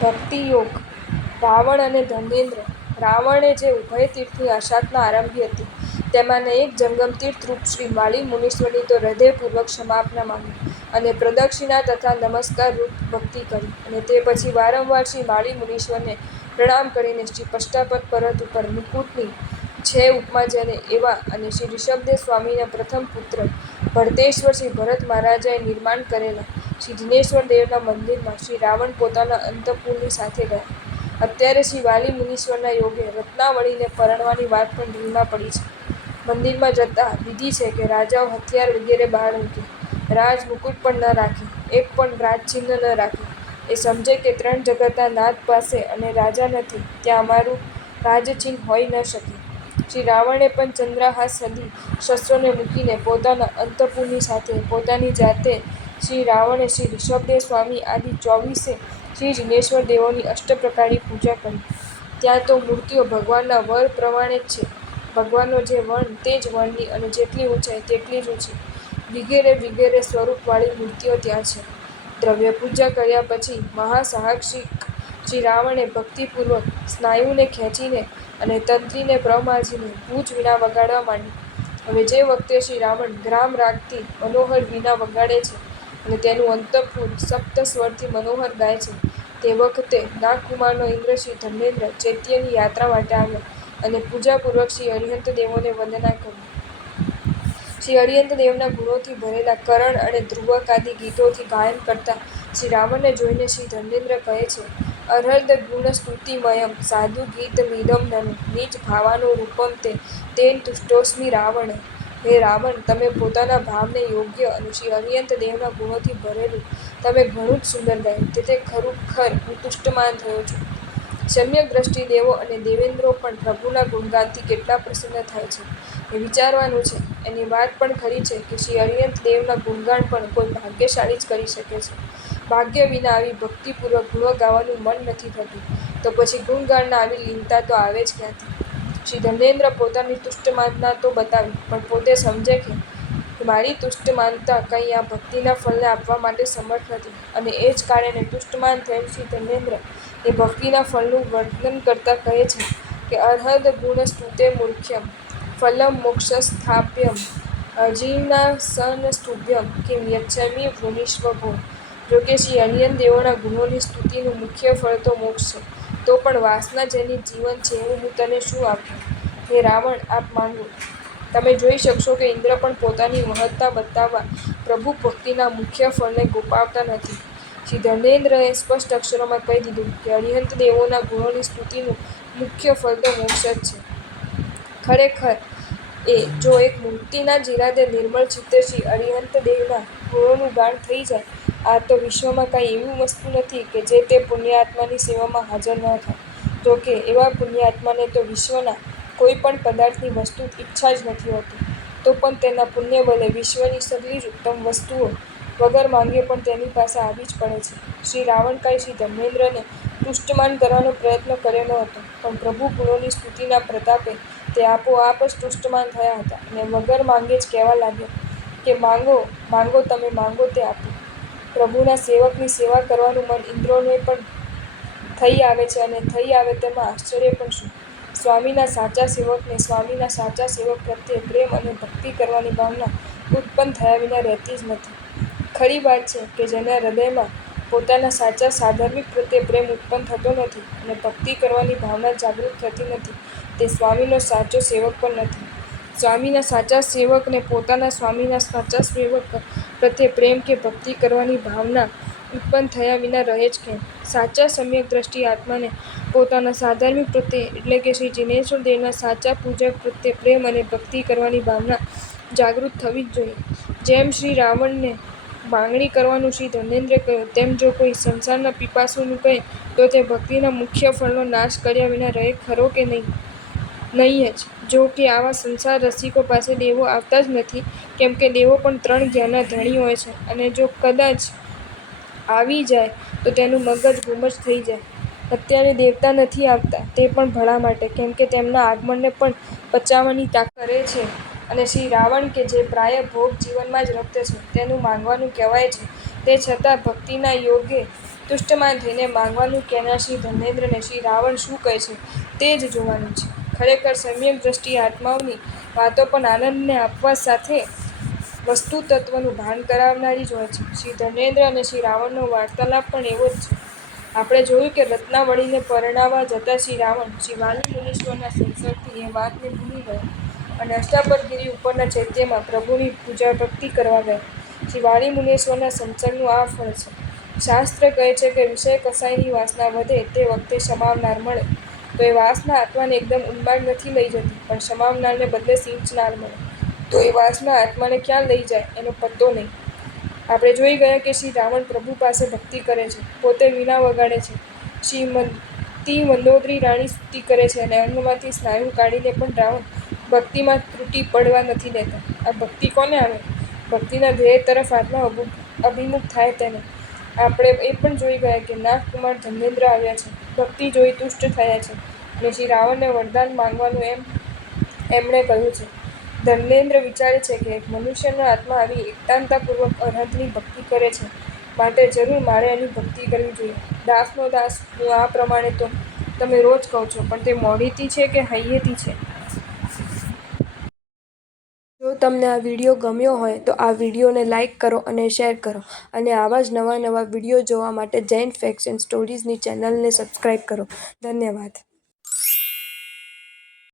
ભક્તિ યોગ. રાવણ અને ધર્મેન્દ્ર. રાવણે જે ઉભય તીર્થની અશાટના આરંભી હતી તેમાંને એક જંગમ તીર્થરૂપ શ્રી વાલી મુનીશ્વરની તો હૃદયપૂર્વક ક્ષમાપના માંગી અને પ્રદક્ષિણા તથા નમસ્કાર રૂપ ભક્તિ કરી અને તે પછી વારંવાર શ્રી વાલી મુનીશ્વરને પ્રણામ કરીને શ્રી પષ્ટાપદ પર્વત ઉપર મુકુટની છે ઉપમા જેને એવા અને શ્રી ઋષભદેવ સ્વામીના પ્રથમ પુત્ર ભરતેશ્વર શ્રી ભરત મહારાજાએ નિર્માણ કરેલા શ્રી જિનેશ્વર દેવના મંદિરમાં શ્રી રાવણ પોતાના અંતઃપુરની સાથે ગયા. અત્યારે શ્રી વાલી મુનીશ્વરના યોગે રત્નાવળીને પરણવાની વાત પણ ઢીલમાં પડી છે. મંદિરમાં જતા વિધિ છે કે રાજાઓ હથિયાર વગેરે બહાર મૂકે, રાજ મુકુટ પણ ન રાખે, એક પણ રાજચિહ્ન ન રાખે. એ સમજે કે ત્રણ જગતના નાથ પાસે અને રાજા નથી ત્યાં અમારું રાજચિહ્ન હોઈ ન શકે. શ્રી રાવણે પણ ચંદ્રહાસ સદી શસ્ત્રોને મૂકીને પોતાના અંતઃપુરની સાથે પોતાની જાતે શ્રી રાવણે શ્રી ઋષભદેવ સ્વામી આદિ 24 શ્રી જિનેશ્વર દેવોની અષ્ટપ્રકારની પૂજા કરી. ત્યાં તો મૂર્તિઓ ભગવાનના વર પ્રમાણે જ છે. ભગવાનનો જે વર્ણ તે જ વર્ણની અને જેટલી ઊંચાઈ તેટલી જ ઊંચી વિગેરે સ્વરૂપવાળી મૂર્તિઓ ત્યાં છે. દ્રવ્ય પૂજા કર્યા પછી મહાસાહસિક શ્રી રાવણે ભક્તિપૂર્વક સ્નાયુને ખેંચીને અને તંત્રીને પ્રમાર્જીને ભૂજ વીણા વગાડવા માંડી. હવે જે વખતે શ્રી રાવણ ગ્રામ રાગથી મનોહર વીણા વગાડે છે અને તેનું અંતઃપુર સપ્ત સ્વરથી મનોહર ગાય છે તે વખતે નાગકુમારનો ઇન્દ્ર શ્રી ધર્મેન્દ્ર ચૈત્યની યાત્રા માટે આવ્યો અને પૂજાપૂર્વક શ્રી અરિહંત દેવોને વંદના કરી. શ્રી અરિહંત દેવના ગુણોથી ભરેલા કરણ અને ધ્રુવકાદિ ગીતોથી ગાયન કરતા શ્રી રાવણને જોઈને શ્રી ધર્મેન્દ્ર કહે છે: અર્હદ ગુણ સ્તુતિમયં સાધુ ગીતમિદં નनु નિજ ભાવાનો રૂપમ તેન તુષ્ટોસ્મિ રાવણ. હે રાવણ, તમે પોતાના ભાવને યોગ્ય અને શ્રી અરિહંત દેવના ગુણોથી ભરેલું તમે ઘણું જ સુંદર ગાયું, તેથી ખરુખર હું તુષ્ટમાન થયો છું. સમ્યક દ્રષ્ટિ દેવો અને દેવેન્દ્રો પણ પ્રભુના ગુણગાનથી કેટલા પ્રસન્ન થાય છે એ વિચારવાનું છે. એની વાત પણ ખરી છે કે શ્રી અરિહંત દેવના ગુણગાન પણ કોઈ ભાગ્યશાળી જ કરી શકે છે. ભાગ્ય વિના આવી ભક્તિપૂર્વક ગુણો ગાવાનું મન નથી થતું તો પછી ગુણગાનના આવી લીનતા તો આવે જ ક્યાંથી? શ્રી ધર્મેન્દ્ર પોતાની તુષ્ટમાનતા તો બતાવી પણ પોતે સમજે કે મારી તુષ્ટમાનતા કંઈ આ ભક્તિના ફળને આપવા માટે સમર્થ નથી અને એ જ કારણે તુષ્ટમાન થયેલ શ્રી ધર્મેન્દ્ર એ ભક્તિના ફળનું વર્ણન કરતા કહે છે કે અર્હદ ગુણ સ્તુતે મૂર્ખ્યં ફલં મોક્ષસ્થાપ્યં અજીર્ણાસનસ્તુભ્યં કિં યચ્છામિ વૃણીષ્વભો. જો કે શ્રી અરિહંત દેવોના ગુણોની સ્તુતિનું મુખ્ય ફળ તો મોક્ષ છે, તો પણ વાસનાજનિત જીવન છે એવું હું તને શું આપું? હે રાવણ, આપ માંગો. તમે જોઈ શકશો કે ઇન્દ્ર પણ પોતાની મહત્તા બતાવવા પ્રભુ ભક્તિના મુખ્ય ફળને ગુપાવતા નથી. શ્રી ધર્મેન્દ્રએ સ્પષ્ટ અક્ષરોમાં કહી દીધું કે અરિહંત દેવોના ગુણોની સ્તુતિનું મુખ્ય ફળ તો મોક્ષ જ છે. ખરેખર જો એક મુક્તિના જીરાદે નિર્મળ ચિત્તે શ્રી અરિહંત દેવના ગુણોનું ગાન થઈ જાય, આ તો વિશ્વમાં કાંઈ એવી વસ્તુ નથી કે જે તે પુણ્યાત્માની સેવામાં હાજર ન થાય. જો કે એવા પુણ્યાત્માને તો વિશ્વના કોઈ પણ પદાર્થની વસ્તુ ઈચ્છા જ નથી હોતી, તો પણ તેના પુણ્યબળે વિશ્વની સગળી જ ઉત્તમ વસ્તુઓ વગર માંગે પણ તેની પાસે આવી જ પડે છે. શ્રી રાવણ કાંઈ શ્રી ધર્મેન્દ્રને તુષ્ટમાન કરવાનો પ્રયત્ન કર્યો ન હતો, પણ પ્રભુ ગુણોની સ્તુતિના પ્રતાપે તે આપોઆપ જ તુષ્ટમાન થયા હતા અને વગર માંગે જ કહેવા લાગ્યા કે માંગો, માંગો, તમે માંગો તે આપું. પ્રભુના સેવકની સેવા કરવાનું મન ઇન્દ્રોને પણ થઈ આવે છે અને થઈ આવે તેમાં આશ્ચર્ય પણ શું? સ્વામીના સાચા સેવકને સ્વામીના સાચા સેવક પ્રત્યે પ્રેમ અને ભક્તિ કરવાની ભાવના ઉત્પન્ન થયા વિના રહેતી જ નથી. ખરી વાત છે કે જેના હૃદયમાં પોતાના સાચા સાધર્મિક પ્રત્યે પ્રેમ ઉત્પન્ન થતો નથી અને ભક્તિ કરવાની ભાવના જાગૃત થતી નથી તે સ્વામીનો સાચો સેવક પણ નથી. સ્વામીના સાચા સેવકને પોતાના સ્વામીના સાચા સેવક પ્રત્યે પ્રેમ કે ભક્તિ કરવાની ભાવના ઉત્પન્ન થયા વિના રહે જ કેમ? સાચા સમ્યક દ્રષ્ટિ આત્માને પોતાના સાધર્મિક પ્રત્યે એટલે કે શ્રી જિનેશ્વર દેવના સાચા પૂજક પ્રત્યે પ્રેમ અને ભક્તિ કરવાની ભાવના જાગૃત થવી જ જોઈએ. જેમ શ્રી રાવણને માંગણી કરવાનું શ્રી ધર્મેન્દ્રે કહ્યું, તેમ જો કોઈ સંસારના પીપાસુનું કહે તો તે ભક્તિના મુખ્ય ફળનો નાશ કર્યા વિના રહે ખરો કે નહીં? નહીં જ. જો કે આવા સંસાર રસિકો પાસે દેવો આવતા જ નથી, કેમ કે દેવો પણ 3 જ્ઞાનના ધણી હોય છે અને જો કદાચ આવી જાય તો તેનું મગજ ગુમ જ થઈ જાય. અત્યારે દેવતા નથી આવતા તે પણ ભલા માટે, કેમ કે તેમના આગમનને પણ પચાવવાની તાકાત કરે છે અને શ્રી રાવણ કે જે પ્રાય ભોગ જીવનમાં જ રત છે તેનું માંગવાનું કહેવાય છે, તે છતાં ભક્તિના યોગે તુષ્ટમાન થઈને માંગવાનું કહેનાર શ્રી ધર્મેન્દ્રને શ્રી રાવણ શું કહે છે તે જ જોવાનું છે. ખરેખર સમ્યક દ્રષ્ટિ આત્માઓની વાતો પણ આનંદને આપવા સાથે વસ્તુ તત્વનું ભાન કરાવનારી જ હોય છે. શ્રી ધર્મેન્દ્ર અને શ્રી રાવણનો વાર્તાલાપ પણ એવો જ છે. આપણે જોયું કે રત્નાવળીને પરણાવવા જતા શ્રી રાવણ શ્રી વાલી મુનીશ્વરના સંસર્ગથી એ વાતને ભૂલી ગયો અને અષ્ટાપદગીરી ઉપરના ચૈત્યમાં પ્રભુની પૂજા ભક્તિ કરવા ગયા. શ્રી વાલી મુનીશ્વરના સંસર્ગનું આ ફળ છે. શાસ્ત્ર કહે છે કે વિષય કસાયની વાસના વધે તે વખતે સમાવનાર મળે તો એ વાસના આત્માને એકદમ ઉન્માદ નથી લઈ જતી, પણ સમાવનારને બદલે સિંચનાર મળે તો એ વાસના આત્માને ક્યાં લઈ જાય એનો પત્તો નહીં. આપણે જોઈ ગયા કે શ્રી રાવણ પ્રભુ પાસે ભક્તિ કરે છે, પોતે વીણા વગાડે છે, શ્રીમતી મંદોદરી રાણી સ્તુતિ કરે છે અને અંગમાંથી સ્નાયુ કાઢીને પણ રાવણ ભક્તિમાં ત્રુટિ પડવા નથી દેતા. આ ભક્તિ કોને આવે? ભક્તિના ધ્યેય તરફ આત્મા અભિમુખ થાય તેને. આપણે એ પણ જોઈ ગયા કે નાગકુમાર ધર્મેન્દ્ર આવ્યા છે, ભક્તિ જોઈ તુષ્ટ થયા છે અને શ્રી રાવણને વરદાન માંગવાનું એમણે કહ્યું છે. ધર્મેન્દ્ર વિચારે છે કે એક મનુષ્યનો આત્મા આવી એકતાનતાપૂર્વક અરહતની ભક્તિ કરે છે, માટે જરૂર મારે એની ભક્તિ કરવી જોઈએ. દાસનો દાસ હું આ પ્રમાણે તો તમે રોજ કહો છો, પણ તે મોઢીથી છે કે હૈયેથી છે? જો તમને આ વિડીયો ગમ્યો હોય તો આ વિડીયોને લાઇક કરો અને શેર કરો અને આવા જ નવા વિડીયો જોવા માટે જૈન ફેક્ટ્સ એન્ડ સ્ટોરીઝની ચેનલને સબસ્ક્રાઈબ કરો. ધન્યવાદ.